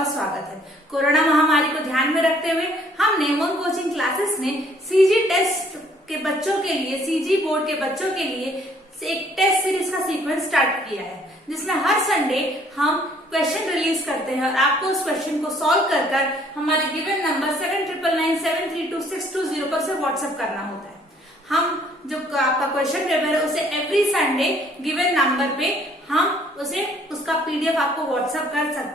बहुत स्वागत है। कोरोना महामारी को ध्यान में रखते हुए हमने उमंग कोचिंग क्लासेस में सीजी टेस्ट के बच्चों के लिए, सीजी बोर्ड के बच्चों के लिए एक टेस्ट सीरीज का सीक्वेंस स्टार्ट किया है, जिसमें हर संडे हम क्वेश्चन रिलीज करते हैं और आपको उस क्वेश्चन को सॉल्व कर हमारे गिवन नंबर 7999732620 पर से व्हाट्सएप करना होता है। हम जो आपका क्वेश्चन पेपर है उसे एवरी संडे गिवन नंबर पे हम उसका पीडीएफ आपको व्हाट्सएप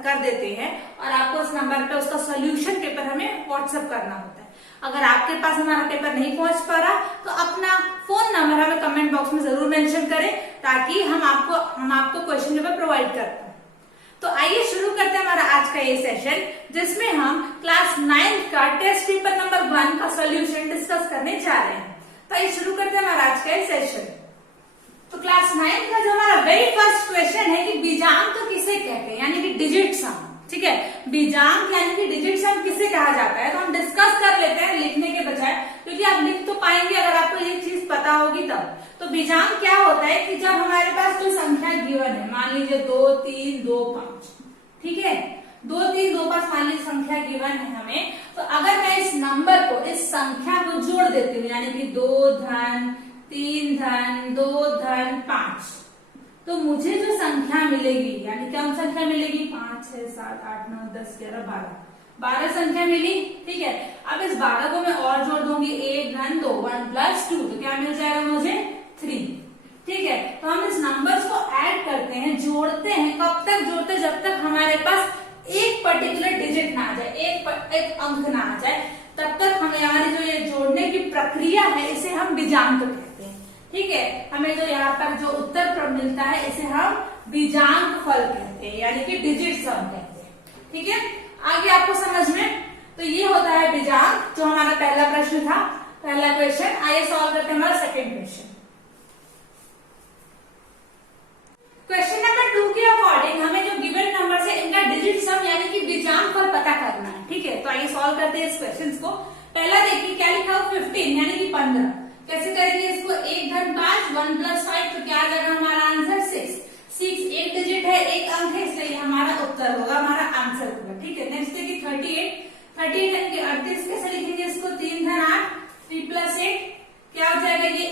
कर देते हैं और आपको उस नंबर पे उसका सोल्यूशन पेपर हमें व्हाट्सएप करना होता है। अगर आपके पास हमारा पेपर नहीं पहुंच पा रहा तो अपना फोन नंबर हमें कमेंट बॉक्स में जरूर मेंशन करें, ताकि हम आपको क्वेश्चन पेपर प्रोवाइड करते हैं। तो आइए शुरू करते हैं हमारा आज का ये सेशन, जिसमें हम क्लास 9 का टेस्ट पेपर नंबर 1 का सोल्यूशन डिस्कस करने जा रहे हैं। तो आइए शुरू करते हैं हमारा आज का ये सेशन। तो क्लास 9 का जो हमारा वेरी फर्स्ट क्वेश्चन है कि बीजांक तो किसे कहते हैं, यानी कि डिजिट सम। ठीक है, बीजांक यानी कि डिजिट सम किसे कहा जाता है, तो हम डिस्कस कर लेते हैं लिखने के बजाय, क्योंकि आप लिख तो पाएंगे अगर आपको ये चीज पता होगी तब। तो बीजांक क्या होता है कि जब हमारे पास कोई संख्या गिवन है, मान लीजिए 2, 3, 2, 5, ठीक है, 2, 3, 2, 5 मान लीजिए संख्या गिवन है हमें, तो अगर मैं इस नंबर को, इस संख्या को जोड़ देती हूँ, यानी कि 2 धन 3 धन 2 धन 5, तो मुझे जो संख्या मिलेगी, यानी कौन संख्या मिलेगी, 5, 6, 7, 8, 9, 10, 11, 12 संख्या मिली। ठीक है, अब इस 12 को मैं और जोड़ दूंगी, 1 धन 2, 1 प्लस 2, तो क्या मिल जाएगा मुझे 3। ठीक है, तो हम इस नंबर्स को ऐड करते हैं, जोड़ते हैं। कब तक जोड़ते हैं, जब तक हमारे पास एक पर्टिकुलर डिजिट ना आ जाए, एक अंक ना आ जाए, तब तक हमारी जो ये जोड़ने की प्रक्रिया है इसे हम बीजांक कहते हैं। ठीक है, हमें जो यहाँ पर जो उत्तर मिलता है इसे हम बीजांक फल कहते हैं, यानी कि डिजिट सम कहते हैं। ठीक है, आगे आपको समझ में, तो ये होता है बीजांक, जो हमारा पहला प्रश्न था, पहला क्वेश्चन। आइए सॉल्व करते हैं हमारा सेकेंड क्वेश्चन। क्वेश्चन नंबर 2 के अकॉर्डिंग हमें जो गिवन नंबर है इनका डिजिट सम यानी कि बीजांक फल पता करना है। ठीक है, तो आइए सॉल्व करते हैं इस क्वेश्चन को। पहला देखिए क्या लिखा हो, 15 यानी कि 15। कैसे करेंगे इसको, 1 धन 5, 1 प्लस 5, तो क्या आ जाएगा हमारा आंसर 6 एक डिजिट है, एक अंक है, इसलिए हमारा उत्तर होगा, हमारा आंसर होगा। ठीक है, नेक्स्ट देखिए 38 यानी कि 38 कैसे लिखेंगे इसको, 3 धन 8, 3 प्लस 8 क्या हो जाएगा, ये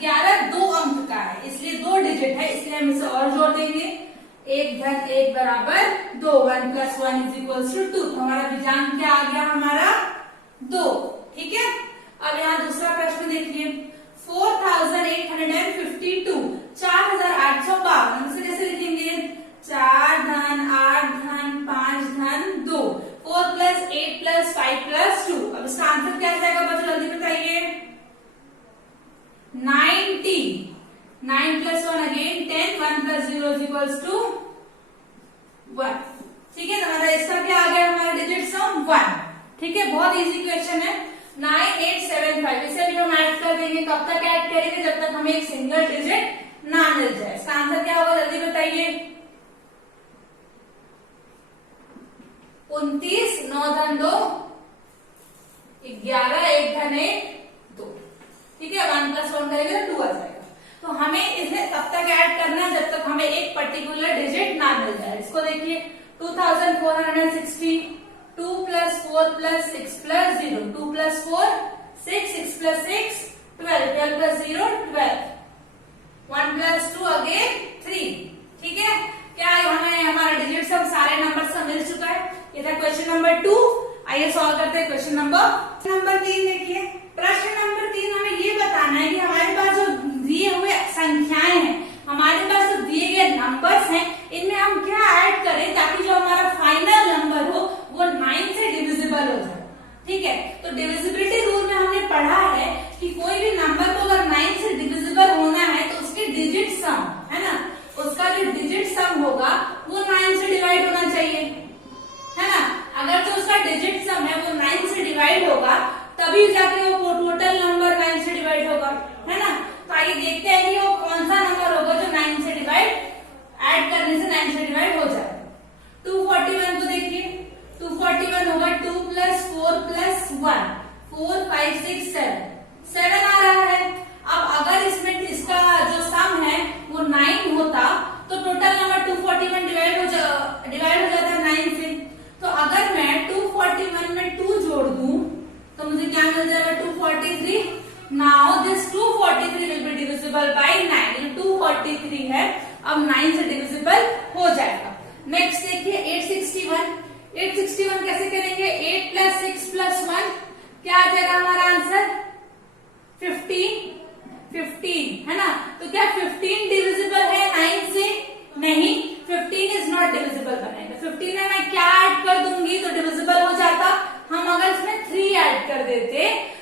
11 2 अंक का है, इसलिए 2 डिजिट है, इसलिए हम इसे और जोड़ देंगे। 1 धन 1 बराबर 2, 1 प्लस 1 इज इक्वल टू 2, तो हमारा बीजांक क्या आ गया, हमारा 2। ठीक है, अब यहाँ दूसरा प्रश्न देखिए, 4852, 4852, इसे कैसे लिखेंगे, 4 धन 8 धन 5 धन 2, 4 प्लस 8 प्लस 5 प्लस 2। अब इसका आंसर क्या जाएगा बच्चों, जल्दी बताइए, 90। 9 plus 1 again 10, 1 plus 0 is equals to 1। ठीक है, हमारा इसका क्या आ गया, हमारा डिजिट सम 1। ठीक है, बहुत इजी क्वेश्चन है। 9875, इसे भी हम ऐड कर देंगे, कब तक ऐड करेंगे, जब तक हमें एक सिंगल डिजिट ना मिल जाए। इसका आंसर क्या होगा, जल्दी बताइए, 29, 9 धन 2, 11, 1 धन 1, 2। ठीक है, 1 प्लस 1 करेंगे तो 2 आ जाएगा। तो हमें इसे तब तक ऐड करना है जब तक हमें एक पर्टिकुलर डिजिट ना मिल जाए। इसको देखिए, 2460, 2 plus 4 plus 6 plus 0, 2 plus 4 6, 6 plus 6 12, 12 plus 0 12, 1 plus 2 again 3। ठीक है, क्या हमें हमारा डिजिट सब सारे नंबर से मिल चुका है। ये था क्वेश्चन नंबर 2। आइए सॉल्व करते हैं क्वेश्चन नंबर 3। देखिए प्रश्न नंबर 3, हमें ये बताना है कि हमारे पास जो दिए हुए संख्याएं हैं, हमारे पास जो दिए गए नंबर्स हैं, इनमें हम क्या ऐड करें ताकि जो हमारा फाइनल नंबर हो वो 9 से डिविजिबल हो जाए। ठीक है, तो डिविजिबिलिटी रूल में हमने पढ़ा है कि कोई भी नंबर को अगर 9 से डिविजिबल होना है तो उसके डिजिट सम है ना, उसका जो डिजिट सम होगा वो 9 से डिवाइड होना चाहिए, है ना। अगर जो उसका डिजिट सम है वो 9 से डिवाइड होगा तभी जाके वो टोटल नंबर 9 से डिवाइड होगा, है ना। तो आइए देखते हैं कि वो कौन सा नंबर होगा जो 9 से डिवाइड, ऐड करने से 9 से डिवाइड हो जाए। 241 को देखिए, 241 होगा 2 प्लस 4 प्लस 1, 4 5 6 7 आ रहा है। अब अगर इसमें इसका जो सम है वो 9 होता तो टोटल नंबर 241 डिवाइड हो जाता है 9 से। डिविजिबल बाय 9, 243 है, अब 9 से डिविजिबल हो जाएगा। नेक्स्ट देखिए 861 कैसे करेंगे? 8 प्लस 6 प्लस 1 क्या आ जाएगा हमारा आंसर? 15 है ना। तो क्या 15 डिविजिबल है 9 से? नहीं, 15 इज नॉट डिविजिबल बनेगा। 15 में मैं क्या ऐड कर दूंगी तो डिविजिबल हो जाता? हम अगर इसमें 3 ऐड कर देते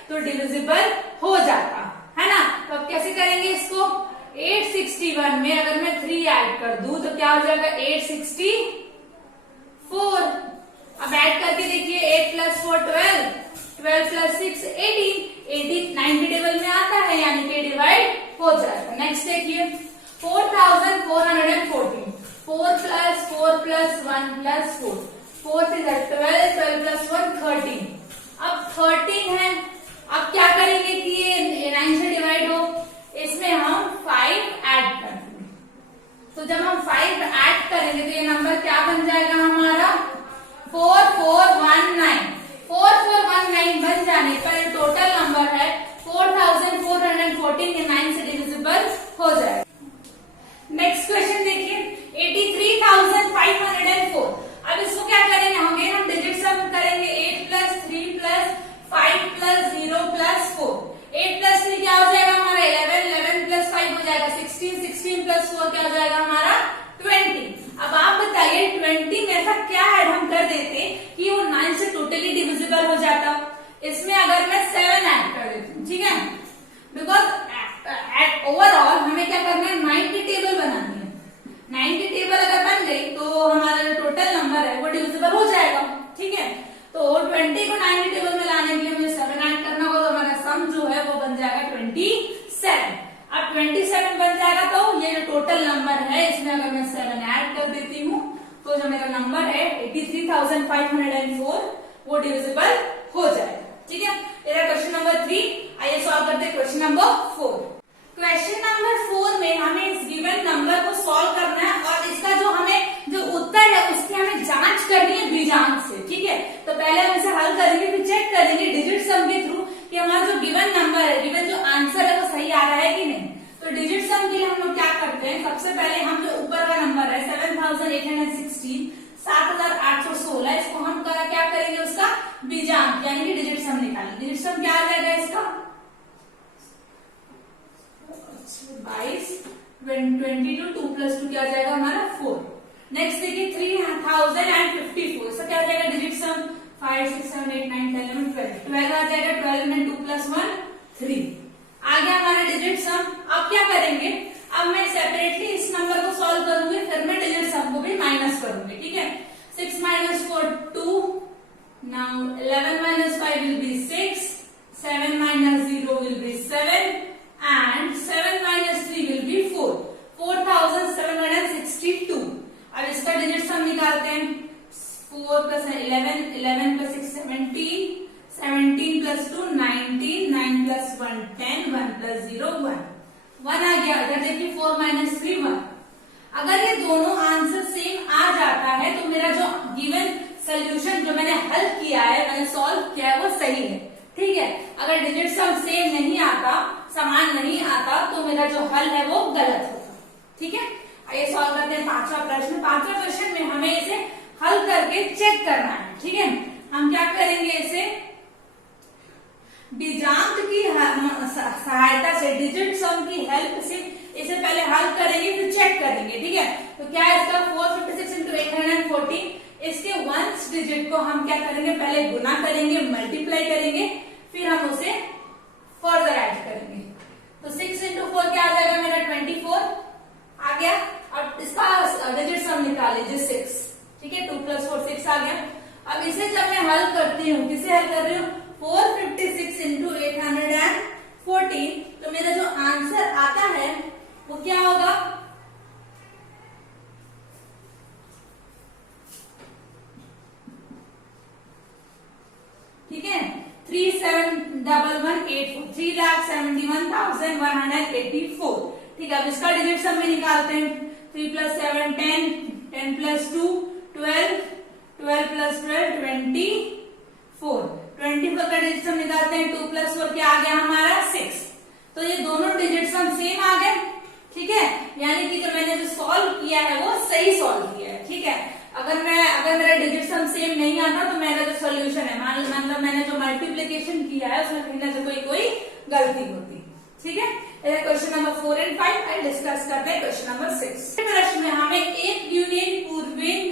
तो डिविजिबल हो जाता, है ना। तो अब कैसे करेंगे इसको? 861 में अगर मैं 3 ऐड कर दूं तो क्या हो जाएगा? 864। अब ऐड करके देखिए 8 प्लस 4 12, 12 प्लस 6 18, 90 टेबल में आता है, यानी कि डिवाइड हो जाएगा। नेक्स्ट देखिए 4414, 4 प्लस 1 प्लस 4, 4 से 12, 12 प्लस 1 13। अब 13 है, अब क्या करेंगे कि ये 9 से डिवाइड हो, इसमें हम 5 ऐड कर देंगे। तो जब हम 5 ऐड करेंगे तो ये नंबर क्या बन जाएगा हमारा? 4419। 4419 बन जाने पर टोटल नंबर है 4414, ये 9 से डिविजिबल हो जाएगा। नेक्स्ट क्वेश्चन देखिए 83,504। अब इसको क्या करेंगे? हम डिजिट सम करेंगे। 8 plus 3 plus 5 plus 0 plus 4। 8 plus 3 क्या हो जाएगा हमारा? 11, 11 प्लस 5 हो जाएगा 16, 16 प्लस 4 क्या हो जाएगा हमारा? 20। अब आप बताइए 20 में ऐसा क्या ऐड हम कर देते कि वो 9 से टोटली डिविजिबल हो जाता? इसमें अगर मैं 7 ऐड कर देती हूँ, ठीक है, बिकॉज ओवरऑल हमें क्या करना है? 90 टेबल बनानी है। 90 टेबल अगर बन गई तो हमारा जो टोटल नंबर है वो डिविजिबल हो जाएगा, ठीक है। तो 20 को 90 टेबल में लाने के लिए मुझे 7 ऐड करना होगा, तो हमारा सम जो है वो बन जाएगा 27। अब 27 बन जाएगा तो ये जो टोटल नंबर है इसमें अगर मैं 7 ऐड कर देती हूँ तो जो मेरा नंबर है 83,504 वो डिविजिबल हो जाएगा, ठीक है। मेरा क्वेश्चन नंबर 3। आइए सॉल्व करते हैं क्वेश्चन नंबर 4। क्वेश्चन नंबर 4 में हमें इस गिवन नंबर को सॉल्व करना है और इसका जो उत्तर है उसकी हमें जांच करनी है बीजांक से, ठीक है। तो पहले हम इसे हल करेंगे, फिर चेक करेंगे डिजिट सम के थ्रू कि हमारा जो गिवन नंबर है, गिवन जो आंसर है वो सही आ रहा है कि नहीं। तो डिजिट सम के लिए हम लोग क्या करते हैं? सबसे पहले हम जो ऊपर का नंबर है 7,816, 7,816, इसको हम क्या करेंगे? उसका बीजांक यानी कि डिजिट सम निकालेंगे। डिजिट सम क्या आ जाएगा इसका? 22, 22, 2 प्लस 2 क्या आ जाएगा हमारा? 4। नेक्स्ट देखिए 3054, इसका क्या आ जाएगा डिजिट सम? 5, 6, 7, 8, 9, 10, 11, 12, 12 आ जाएगा। 12 में 2 प्लस 1 3 आ गया हमारा डिजिट सम। अब क्या करेंगे? अब मैं सेपरेटली इस नंबर को सॉल्व करूंगी, फिर मैं डिजिट सम को भी माइनस करूंगी, ठीक है। 6 minus 4 2, now 11 minus 5 will be 6, 7 minus 0 will be 7 and 7 minus 3 will be 4, 4,762। अब इसका डिजिट सम निकालते हैं। 4 plus 11, 11 plus 6 17, 17 plus 2 19, 9 plus 1 10, 1 plus 0 1, 1 आ गया। इधर देखिए 4 minus 3 1। अगर ये दोनों आंसर सेम आ जाता है तो मेरा जो गिवन सोल्यूशन जो मैंने हल किया है, मैंने सॉल्व किया है, वो सही है, ठीक है। अगर डिजिट सम सेम नहीं आता, समान नहीं आता, तो मेरा जो हल है वो गलत होगा, ठीक है। आइए सॉल्व करते हैं 5वां प्रश्न। 5वां क्वेश्चन में हमें इसे हल करके चेक करना है, ठीक है। हम क्या करेंगे? इसे बीजांक की सहायता से, डिजिट सम की हेल्प से इसे पहले हल करेंगे, फिर चेक करेंगे, ठीक है। तो क्या है इसका? 456 into 814। इसके वंस डिजिट को हम क्या करेंगे? पहले गुना करेंगे, मल्टीप्लाई करेंगे, फिर हम उसे फर्दर ऐड करेंगे। तो 6 into 4 क्या आ जाएगा मेरा? 24 आ गया। अब इसका डिजिट सम निकाल लीजिए 6, ठीक है। 2 plus 4 6 आ गया। अब इसे जब मैं हल करती हूँ, किसे हल कर रही हूँ? 456 into 814। तो मेरा जो आंसर आता है वो क्या होगा? ठीक है, 3,71,184, 3,71,184। ठीक है, अब इसका डिजिट सम में निकालते हैं। 3 plus 7 10, 10 plus 2 12, 12 plus 12 24, 24 का डिजिट सम निकालते हैं। 2 plus 4 क्या आ गया हमारा? 6, तो ये दोनों डिजिट्स हम सेम आ गए, ठीक है, यानी कि जो मैंने जो सॉल्व किया है वो सही सॉल्व किया है, ठीक है। अगर मेरा डिजिट सम सेम नहीं आता तो मेरा जो सॉल्यूशन है, मतलब मैंने जो मल्टीप्लिकेशन किया है उसमें कहीं ना कोई गलती होती, ठीक है। क्वेश्चन नंबर 4 और 5 आई डिस्कस करते हैं क्वेश्चन नंबर 6। प्रश्न में हमें एक यूनियन पूर्वेन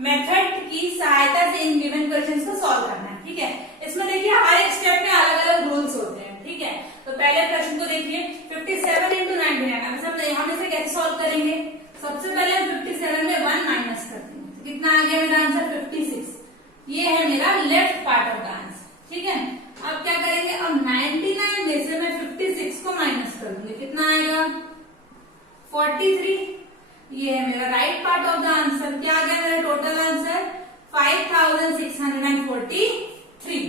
मेथड की सहायता से इन गिवन क्वेश्चंस को सॉल्व करना है, ठीक है। इसमें देखिए हर एक स्टेप में अलग अलग रूल्स होते हैं, ठीक है। तो पहले प्रश्न को देखिए 57 into 99, हम इसे कैसे सॉल्व करेंगे। सबसे पहले हम 57 में 1 माइनस करते हैं, कितना आ गया मेरा आंसर 56। ये है मेरा left part of the answer, ठीक है। अब क्या करेंगे, अब 99 में से मैं 56 को माइनस कर दूंगी, कितना आएगा 43। ये है मेरा right part of the answer. क्या आ गया मेरा टोटल आंसर 5643।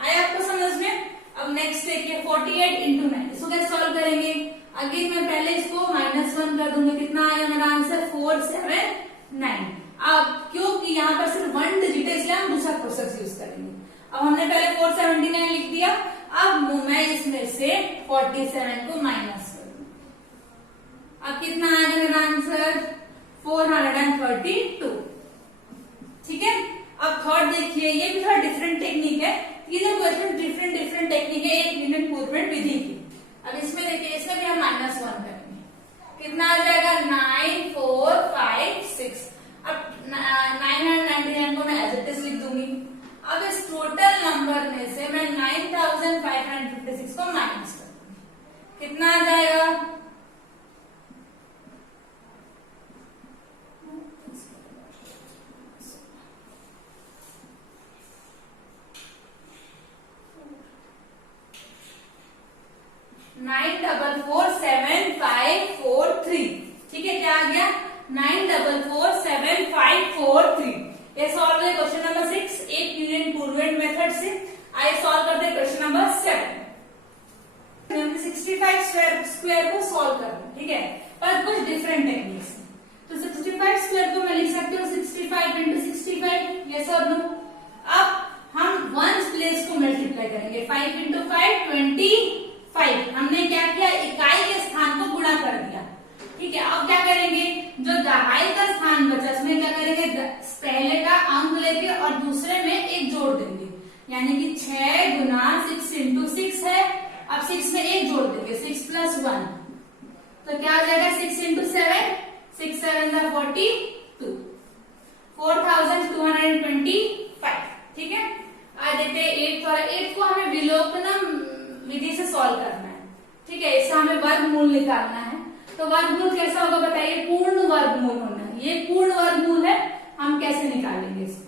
आया आपको समझ में। अब नेक्स्ट देखिए 48 into 9, इसको कैसे सॉल्व करेंगे। अगेन मैं पहले इसको -1 कर दूंगी, कितना आएगा मेरा आंसर 479। अब क्योंकि यहाँ पर सिर्फ 1 डिजिट है इसलिए हम दूसरा प्रोसेस यूज करेंगे। अब हमने पहले 479 लिख दिया, अब मैं इसमें से 47 को माइनस कर दूंगी। अब कितना आएगा मेरा आंसर 432, ठीक है। अब थर्ड देखिए, ये भी थोड़ा डिफरेंट टेक्निक है, ये जो क्वेश्चन डिफरेंट टेक्निक है एक यूनिट पूर्वेन विधि की। अब इसमें देखिए, इसमें भी हम -1 करेंगे, कितना आ जाएगा 9456। अब 999 को मैं एज इट इज लिख दूंगी। अब इस टोटल नंबर में से मैं 9556 को माइनस कर दूंगी, कितना आ जाएगा 944743, ठीक है। क्या आ गया 944743। ये सॉल्व है क्वेश्चन नंबर 6 एक यूनियन पूर्वेन मेथड से। आइए सॉल्व करते हैं क्वेश्चन नंबर 7। हमने 65 स्क्वायर को सॉल्व करना, ठीक है, पर कुछ डिफरेंट टेक्निक से। तो 65 स्क्वायर को मैं लिख सकती हूँ 65 into 65, यस और नो। अब हम वंस प्लेस को मल्टीप्लाई करेंगे, 5 into 5 25। हमने क्या किया, इकाई के स्थान को गुणा कर दिया, ठीक है। अब क्या करेंगे, जो दहाई का स्थान बचा उसमें क्या करेंगे, पहले का अंक लेके और दूसरे में एक जोड़ देंगे, यानी कि 6 गुना 6 into 6 है। अब 6 में एक जोड़ देंगे, 6 + 1, तो क्या आ जाएगा 6 into 7, 6 7 = 42, 4225, ठीक है। आज देखते हैं 8 को हमें विलोपनम विधि से सॉल्व करना है, ठीक है। इसका हमें वर्गमूल निकालना है। तो वर्गमूल कैसा होगा बताइए, पूर्ण वर्गमूल होना है। ये पूर्ण वर्गमूल है, हम कैसे निकालेंगे इसको।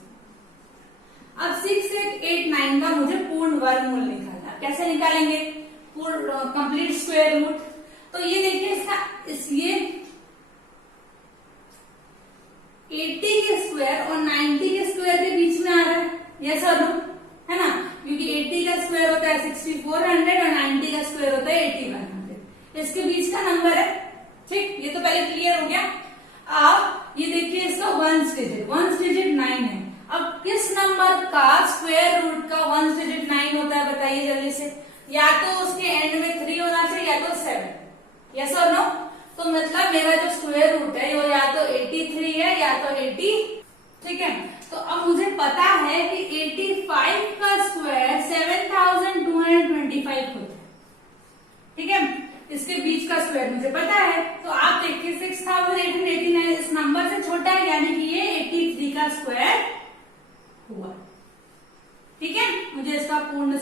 अब 6 8 8 9 का मुझे पूर्ण वर्गमूल निकालना है, कैसे निकालेंगे, पूर्ण कंप्लीट स्क्वायर रूट। तो ये देखिए ये 80 के स्क्वायर और 90 के स्क्वायर के बीच में आ रहा है, यस और नो, है ना, क्योंकि 80 का स्क्वायर होता है 6400 और 90 का स्क्वायर होता है 8100, इसके बीच का नंबर है, ठीक। ये तो पहले क्लियर हो गया। अब ये देखिए इसका वंस डिजिट 9 है। अब किस नंबर का स्क्वायर रूट का वंस डिजिट 9 होता है बताइए जल्दी से। या तो उसके एंड में 3 होना चाहिए या तो 7, यस और नो। तो मतलब मेरा जो स्क्वायर रूट है वो या तो 83 है या तो 80, ठीक है। तो अब मुझे पता है कि 85 का स्क्वायर 7225 होता है, ठीक है। इसके बीच का स्क्वायर मुझे पता है। तो आप देखिए 6889 इस नंबर से छोटा है, यानी कि ये 83 का स्क्वायर हुआ, ठीक है। मुझे इसका पूर्ण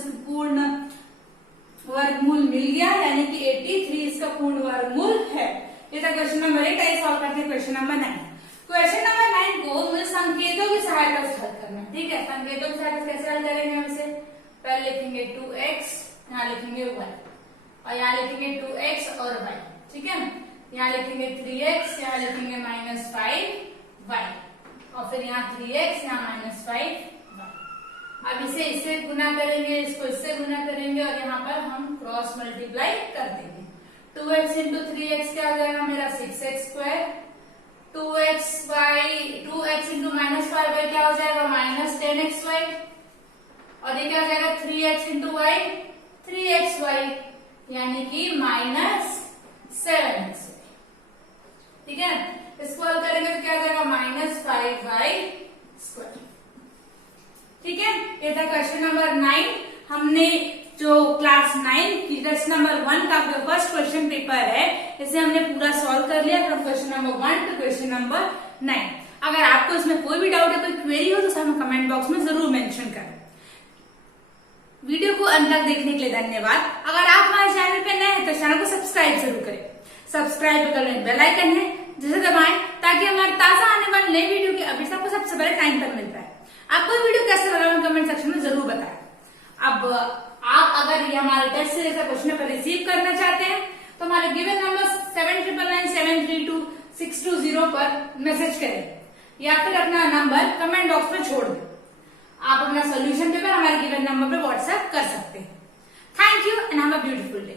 वर्गमूल मिल गया, यानी कि 83 इसका पूर्ण वर्गमूल है। ये था क्वेश्चन नंबर 8। आइए सॉल्व करते हैं क्वेश्चन नंबर 9। क्वेश्चन नंबर 9 को मुझे संकेतों की सहायता से हल करना है, ठीक है। संकेतों की सहायता से कैसे हल करेंगे, हम इसे पहले लिखेंगे 2x, यहाँ लिखेंगे y, और यहाँ लिखेंगे 2x और y, ठीक है। यहाँ लिखेंगे 3x, यहाँ लिखेंगे -5y, और फिर यहाँ 3x, यहाँ -5y। अब इसे गुना करेंगे, इसको इससे गुना करेंगे, और यहाँ पर हम क्रॉस मल्टीप्लाई कर देंगे। 2x into 3x क्या हो जाएगा मेरा 6x², 2x into -5y क्या हो जाएगा -10xy, और ये क्या हो जाएगा 3x into y 3xy, यानी कि -7x। ठीक है, इसको हल करेंगे तो क्या आ जाएगा -5y²। ठीक है, ये था क्वेश्चन नंबर 9। हमने जो क्लास 9 की टेस्ट नंबर 1 का जो फर्स्ट क्वेश्चन पेपर है इसे हमने पूरा सॉल्व कर लिया from question number 1 to question number 9। अगर आपको इसमें कोई भी डाउट है, कोई क्वेरी हो तो हमें कमेंट बॉक्स में जरूर मेंशन करें। वीडियो को अंत तक देखने के लिए धन्यवाद। अगर आप हमारे चैनल पे नए हैं तो चैनल को सब्सक्राइब जरूर करें। सब्सक्राइब करने बेल आइकन है जिसे दबाएं ताकि हमारे ताजा आने वाले नए वीडियो की अपडेट आपको सबसे पहले टाइम पर मिल पाए। आपको वीडियो कैसा लगा कमेंट सेक्शन में जरूर बताएं। अब आप अगर ये हमारे टेस्ट सीरीज का क्वेश्चन पेपर रिसीव करना चाहते हैं तो हमारे गिवन नंबर 7999732620 पर मैसेज करें या फिर अपना नंबर कमेंट बॉक्स में छोड़ दें। आप अपना सोल्यूशन पेपर हमारे गिवन नंबर पर व्हाट्सएप कर सकते हैं। Thank you and have a beautiful day.